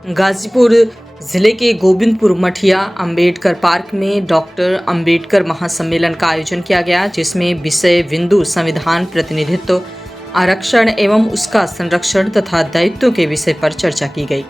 गाजीपुर जिले के गोविंदपुर मठिया अंबेडकर पार्क में डॉक्टर अंबेडकर महासम्मेलन का आयोजन किया गया, जिसमें विषय बिंदु संविधान प्रतिनिधित्व, आरक्षण एवं उसका संरक्षण तथा दायित्वों के विषय पर चर्चा की गई।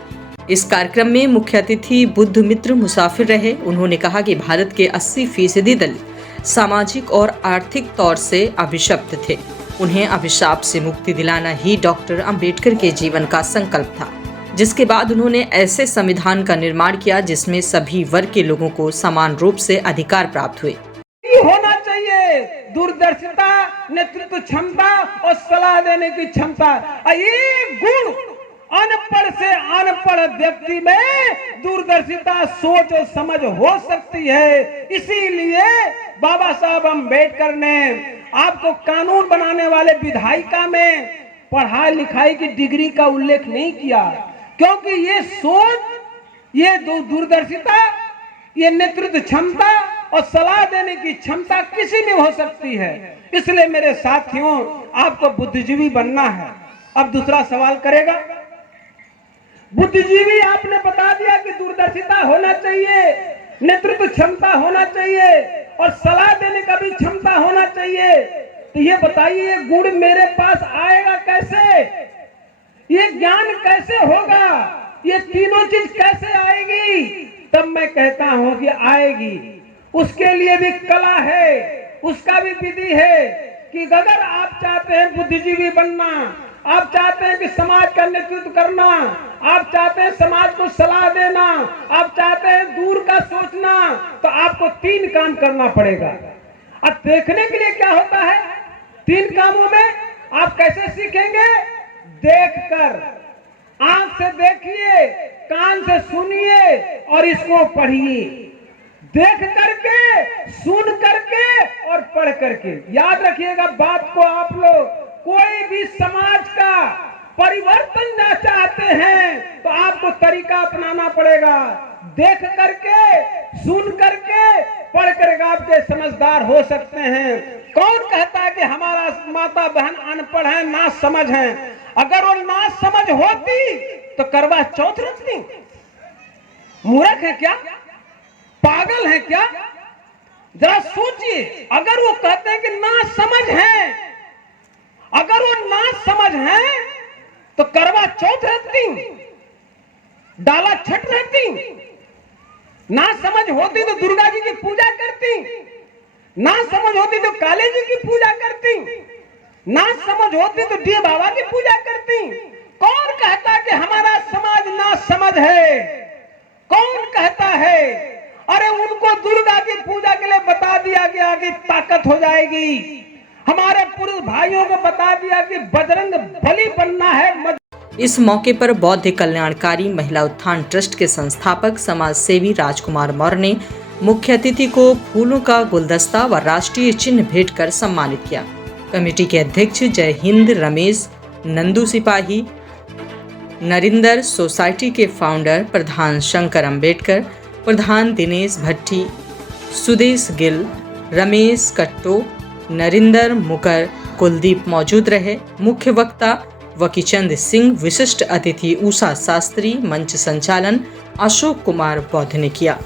इस कार्यक्रम में मुख्य अतिथि बुद्ध मित्र मुसाफिर रहे। उन्होंने कहा कि भारत के 80% दलित सामाजिक और आर्थिक तौर से अभिशप्त थे। उन्हें अभिशाप से मुक्ति दिलाना ही डॉक्टर अंबेडकर के जीवन का संकल्प था, जिसके बाद उन्होंने ऐसे संविधान का निर्माण किया जिसमें सभी वर्ग के लोगों को समान रूप से अधिकार प्राप्त हुए। होना चाहिए दूरदर्शिता, नेतृत्व क्षमता और सलाह देने की क्षमता। ये गुण अनपढ़ से अनपढ़ व्यक्ति में दूरदर्शिता, सोच और समझ हो सकती है। इसीलिए बाबा साहब अम्बेडकर ने आपको कानून बनाने वाले विधायिका में पढ़ाई लिखाई की डिग्री का उल्लेख नहीं किया, क्योंकि ये सोच, ये दूरदर्शिता, ये नेतृत्व क्षमता और सलाह देने की क्षमता किसी में हो सकती है। इसलिए मेरे साथियों, आपको बुद्धिजीवी बनना है। अब दूसरा सवाल करेगा, बुद्धिजीवी आपने बता दिया कि दूरदर्शिता होना चाहिए, नेतृत्व क्षमता होना चाहिए और सलाह देने का भी क्षमता होना चाहिए। तो ये बताइए, ये गुण मेरे पास आएगा कैसे? ये ज्ञान कैसे होगा? ये तीनों चीज कैसे आएगी? तब मैं कहता हूं कि आएगी। उसके लिए भी कला है, उसका भी विधि है कि अगर आप चाहते हैं बुद्धिजीवी बनना, आप चाहते हैं कि समाज का नेतृत्व करना, आप चाहते हैं समाज को सलाह देना, आप चाहते हैं दूर का सोचना, तो आपको 3 काम करना पड़ेगा। अब देखने के लिए क्या होता है? 3 कामों में आप कैसे सीखेंगे? देखकर, आंख से देखिए, कान से सुनिए और इसको पढ़िए। देख करके, सुन करके और पढ़ करके। याद रखिएगा बात को आप लोग। कोई भी समाज का परिवर्तन ना चाहते हैं तो आपको तरीका अपनाना पड़ेगा। देख करके, सुन करके, पढ़ करके आपके समझदार हो सकते हैं। कौन कहता है कि हमारा माता बहन अनपढ़ है, ना समझ है? अगर वो ना समझ होती तो करवा चौथ रखती? मूर्ख है क्या? पागल है क्या? जरा सोचिए। अगर वो कहते हैं कि ना समझ है, अगर वो ना समझ है तो करवा चौथ रखती, डाला छठ रहती। ना समझ होती तो दुर्गा जी की पूजा करती, ना समझ होती तो काली जी की पूजा करती, ना समझ होती तो डी बाबा की पूजा करती। कौन कहता कि हमारा समाज ना समझ है? कौन कहता है? अरे उनको दुर्गा की पूजा के लिए बता दिया गया कि ताकत हो जाएगी। हमारे पुरुष भाइयों को बता दिया कि बजरंग बली बनना है। इस मौके पर बौद्ध कल्याणकारी महिला उत्थान ट्रस्ट के संस्थापक समाज सेवी राजकुमार मौर्य ने मुख्य अतिथि को फूलों का गुलदस्ता व राष्ट्रीय चिन्ह भेंट कर सम्मानित किया। कमेटी के अध्यक्ष जय हिंद रमेश नंदू सिपाही, नरिंदर सोसाइटी के फाउंडर प्रधान शंकर अंबेडकर, प्रधान दिनेश भट्टी, सुदेश गिल, रमेश कट्टो, नरिंदर मुकर, कुलदीप मौजूद रहे। मुख्य वक्ता वकीचंद सिंह, विशिष्ट अतिथि उषा शास्त्री, मंच संचालन अशोक कुमार बौद्ध ने किया।